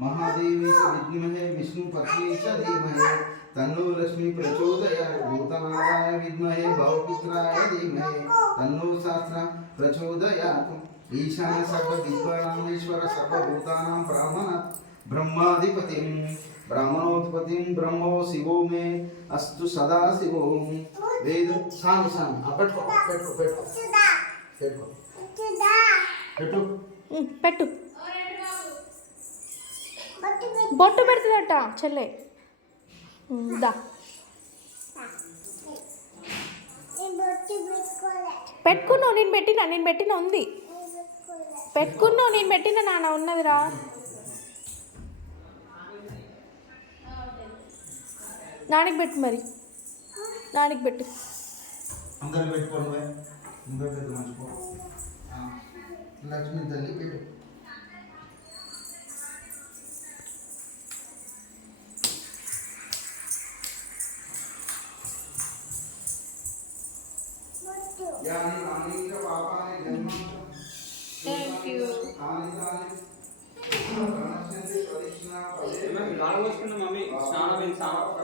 महादेवी च विद्महे विष्णुपत्नी च धीमहि तन्नो लक्ष्मी प्रचोदयात् भूतनाथाय विद्महे भवपुत्राय धीमहि तन्नो शास्त्र प्रचोदयात् ईशान सर्वविद्वानामीश्वर सर्वभूतानां ब्रह्माधिपतिं ब्राह्मणोत्पत्तिं ब्रह्मो शिवो मे अस्तु सदा शिवो वेद सानु सानु पेट्को पेट्को पेट्को पेट्को పెట్టు పెట్టు బొట్టు పెడుతుందట చెల్లె దా పెట్టుకున్నావు నేను పెట్టిన ఉంది పెట్టుకున్నావు నేను పెట్టిన నాన్న ఉన్నదిరా నానికి పెట్టు మరి నానికి పెట్టు అందరికి పెట్టుకోండి అందరికి పెట్టు మర్చిపో లక్ష్మీ తల్లి పెట్టు థ్యాంక్ యూ మమ్మీ స్నానం